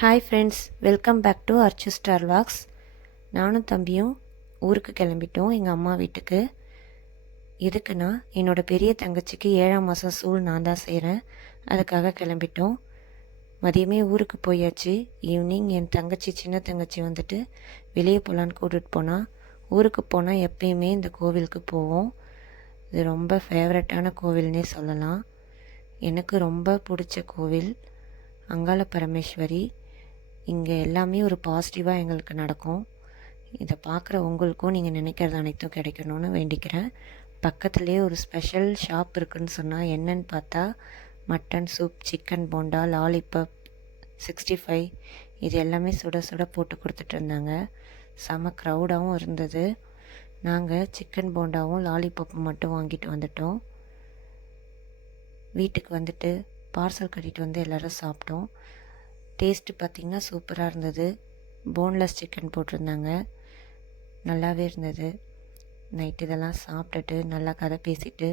Hi friends, welcome back to Archu star vlogs. நானும் தம்பியும் ஊருக்கு கிளம்பிட்டோம், எங்கள் அம்மா வீட்டுக்கு. எதுக்குன்னா, என்னோடய பெரிய தங்கச்சிக்கு 7ஆம் மாதம் சூழ் நான் தான் செய்கிறேன். அதுக்காக கிளம்பிட்டோம். மதியமே ஊருக்கு போயாச்சு. ஈவினிங் என் தங்கச்சி, சின்ன தங்கச்சி வந்துட்டு வெளியே போகலான்னு கூட்டிகிட்டு போனால், ஊருக்கு போனால் எப்பயுமே இந்த கோவிலுக்கு போவோம். இது ரொம்ப ஃபேவரட்டான கோவில்னே சொல்லலாம். எனக்கு ரொம்ப பிடிச்ச கோவில் அங்காள பரமேஸ்வரி. இங்கே எல்லாமே ஒரு பாசிட்டிவாக எங்களுக்கு நடக்கும். இதை பார்க்குற உங்களுக்கும் நீங்கள் நினைக்கிறது அனைத்தும் கிடைக்கணும்னு வேண்டிக்கிறேன். பக்கத்துலேயே ஒரு ஸ்பெஷல் ஷாப் இருக்குதுன்னு சொன்னால் என்னன்னு பார்த்தா, mutton soup, chicken bonda, lollipop, 65 இது எல்லாமே சுட சுட போட்டு கொடுத்துட்டு இருந்தாங்க. செம க்ரௌடாகவும் இருந்தது. நாங்கள் சிக்கன் போண்டாவும் லாலிபப்பும் மட்டும் வாங்கிட்டு வந்துட்டோம். வீட்டுக்கு வந்துட்டு பார்சல் கட்டிட்டு வந்து எல்லோரும் சாப்பிட்டோம். டேஸ்ட்டு பார்த்திங்கன்னா சூப்பராக இருந்தது. போன்லெஸ் சிக்கன் போட்டிருந்தாங்க, நல்லாவே இருந்தது. நைட்டு இதெல்லாம் சாப்பிட்டுட்டு நல்லா கதை பேசிட்டு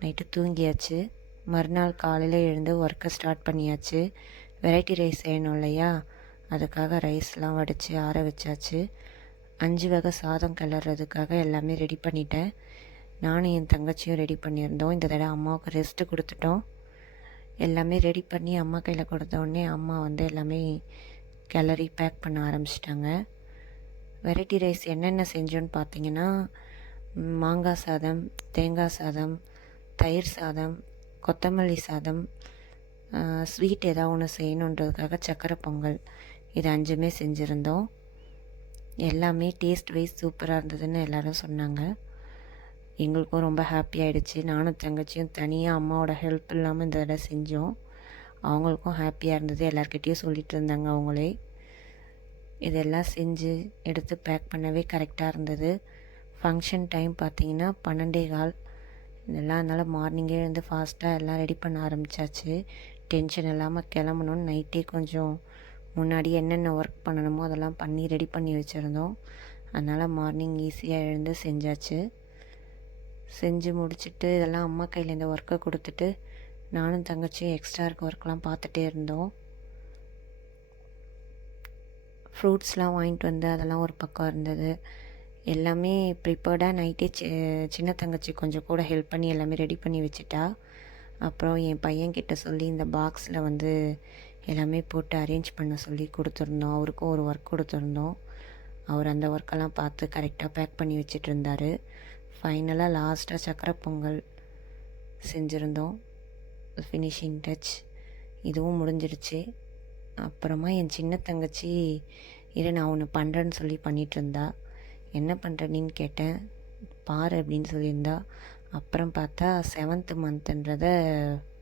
நைட்டு தூங்கியாச்சு. மறுநாள் காலையில் எழுந்து ஒர்க்கை ஸ்டார்ட் பண்ணியாச்சு. வெரைட்டி ரைஸ் செய்யணும் இல்லையா, அதுக்காக ரைஸ்லாம் வடித்து ஆற வச்சாச்சு. 5 வகை சாதம் கிளறதுக்காக எல்லாமே ரெடி பண்ணிட்டேன். நானும் என் தங்கச்சியும் ரெடி பண்ணியிருந்தோம். இந்த தடவை அம்மாவுக்கு ரெஸ்ட்டு கொடுத்துட்டோம். எல்லாமே ரெடி பண்ணி அம்மா கையில் கொடுத்த உடனே அம்மா வந்து எல்லாமே கிளறி பேக் பண்ண ஆரம்பிச்சிட்டாங்க. வெரைட்டி ரைஸ் என்னென்ன செஞ்சோன்னு பார்த்தீங்கன்னா, மாங்காய் சாதம், தேங்காய் சாதம், தயிர் சாதம், கொத்தமல்லி சாதம், ஸ்வீட் ஏதாவது ஒன்று செய்யணுன்றதுக்காக சக்கரை பொங்கல், இது 5மே செஞ்சுருந்தோம். எல்லாமே டேஸ்ட் வைஸ் சூப்பராக இருந்ததுன்னு எல்லோரும் சொன்னாங்க. எங்களுக்கும் ரொம்ப ஹாப்பி ஆகிடுச்சு. நானும் தங்கச்சியும் தனியாக அம்மாவோட ஹெல்ப் இல்லாமல் இந்த தடவை செஞ்சோம். அவங்களுக்கும் ஹாப்பியாக இருந்தது. எல்லாருக்கிட்டேயும் சொல்லிகிட்டு இருந்தாங்க அவங்களே. இதெல்லாம் செஞ்சு எடுத்து பேக் பண்ணவே கரெக்டாக இருந்தது. ஃபங்க்ஷன் டைம் பார்த்திங்கன்னா 12:15 இதெல்லாம். அதனால் மார்னிங்கே வந்து ஃபாஸ்ட்டாக எல்லாம் ரெடி பண்ண ஆரம்பித்தாச்சு. டென்ஷன் இல்லாமல் கிளம்பணுன்னு நைட்டே கொஞ்சம் முன்னாடி என்னென்ன ஒர்க் பண்ணணுமோ அதெல்லாம் பண்ணி ரெடி பண்ணி வச்சுருந்தோம். அதனால் மார்னிங் ஈஸியாக எழுந்து செஞ்சாச்சு. செஞ்சு முடிச்சுட்டு இதெல்லாம் அம்மா கையில் இந்த ஒர்க்கை கொடுத்துட்டு நானும் தங்கச்சியும் எக்ஸ்ட்ரா இருக்க ஒர்க்லாம் பார்த்துட்டே இருந்தோம். ஃப்ரூட்ஸ்லாம் வாங்கிட்டு வந்து அதெல்லாம் ஒரு பக்கம் இருந்தது. எல்லாமே ப்ரிப்பேர்டாக நைட்டே சின்ன தங்கச்சி கொஞ்சம் கூட ஹெல்ப் பண்ணி எல்லாமே ரெடி பண்ணி வச்சுட்டா. அப்புறம் என் பையன்கிட்ட சொல்லி இந்த பாக்ஸில் வந்து எல்லாமே போட்டு அரேஞ்ச் பண்ண சொல்லி கொடுத்துருந்தோம். அவருக்கும் ஒரு ஒர்க் கொடுத்துருந்தோம். அவர் அந்த ஒர்க்கெல்லாம் பார்த்து கரெக்டாக பேக் பண்ணி வச்சுட்டு இருந்தார். ஃபைனலாக லாஸ்ட்டாக சக்கரை பொங்கல் செஞ்சுருந்தோம். ஃபினிஷிங் டச் இதுவும் முடிஞ்சிடுச்சு. அப்புறமா என் சின்ன தங்கச்சி இரு நான் ஒன்று பண்ணுறேன்னு சொல்லி பண்ணிகிட்ருந்தா. என்ன பண்ணுறேன்னு கேட்டேன். பாரு அப்படின்னு சொல்லியிருந்தா. அப்புறம் பார்த்தா 7th மந்த்ன்றதை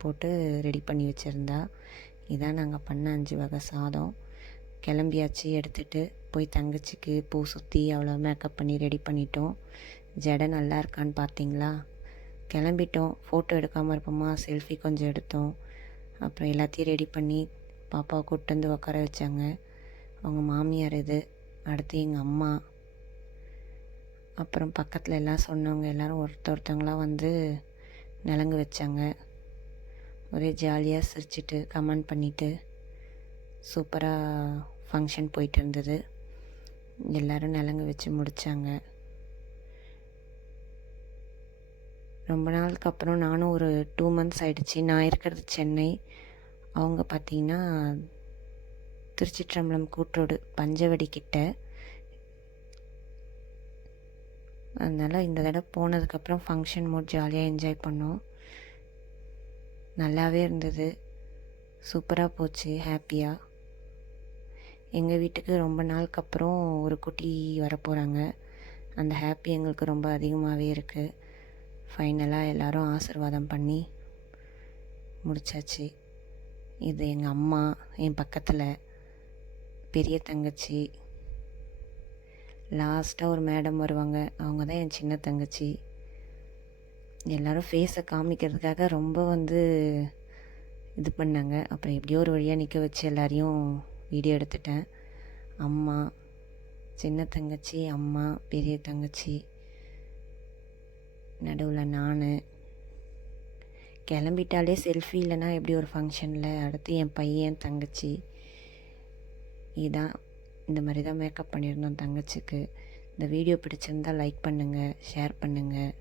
போட்டு ரெடி பண்ணி வச்சுருந்தா. இதான் நாங்கள் பண்ண 5 வகை சாதம். கிளம்பியாச்சு. எடுத்துகிட்டு போய் தங்கச்சிக்கு பூ சுற்றி அவ்வளோ மேக்கப் பண்ணி ரெடி பண்ணிட்டோம். ஜடை நல்லா இருக்கான்னு பார்த்தீங்களா? கிளம்பிட்டோம். ஃபோட்டோ எடுக்காமல் இருப்போமா, செல்ஃபி கொஞ்சம் எடுத்தோம். அப்புறம் எல்லாத்தையும் ரெடி பண்ணி பாப்பாவை கூப்பிட்டு வந்து உட்கார வச்சாங்க. அவங்க மாமியார் இது, அடுத்து எங்கள் அம்மா, அப்புறம் பக்கத்தில் எல்லாம் சொன்னவங்க எல்லோரும் ஒருத்தவங்களாம் வந்து நலங்கு வச்சாங்க. ஒரே ஜாலியாக சிரிச்சிட்டு கமெண்ட் பண்ணிவிட்டு சூப்பராக ஃபங்க்ஷன் போயிட்டு இருந்தது. எல்லோரும் நலங்கு வச்சு முடித்தாங்க. ரொம்ப நாளுக்கு அப்புறம் நானும் ஒரு 2 months ஆகிடுச்சி. நான் இருக்கிறது சென்னை, அவங்க பார்த்திங்கன்னா திருச்சிற்றம்பலம் கூட்ரோடு பஞ்சவடி கிட்ட. அதனால் இந்த தடவை போனதுக்கப்புறம் ஃபங்க்ஷன் மோட் ஜாலியாக என்ஜாய் பண்ணோம். நல்லாவே இருந்தது. சூப்பராக போச்சு, ஹாப்பியாக. எங்கள் வீட்டுக்கு ரொம்ப நாளுக்கு அப்புறம் ஒரு குட்டி வரப்போகிறாங்க. அந்த ஹாப்பி எங்களுக்கு ரொம்ப அதிகமாகவே இருக்குது. ஃபைனலாக எல்லோரும் ஆசீர்வாதம் பண்ணி முடித்தாச்சு. இது எங்கள் அம்மா, என் பக்கத்தில் பெரிய தங்கச்சி, லாஸ்ட்டாக ஒரு மேடம் வருவாங்க, அவங்க தான் என் சின்ன தங்கச்சி. எல்லோரும் ஃபேஸை காமிக்கிறதுக்காக ரொம்ப வந்து இது பண்ணாங்க. அப்புறம் எப்படியோ ஒரு வழியாக நிற்க வச்சு எல்லாரையும் வீடியோ எடுத்துட்டேன். அம்மா, சின்ன தங்கச்சி, அம்மா, பெரிய தங்கச்சி, நடுவில் நான். கிளம்பிட்டாலே செல்ஃபி இல்லைனா எப்படி ஒரு ஃபங்க்ஷனில். அடுத்து என் பையன், தங்கச்சி, இதுதான் இந்த மாதிரி தான் மேக்கப் பண்ணியிருந்தோம் தங்கச்சிக்கு. இந்த வீடியோ பிடிச்சிருந்தால் லைக் பண்ணுங்கள், ஷேர் பண்ணுங்கள்.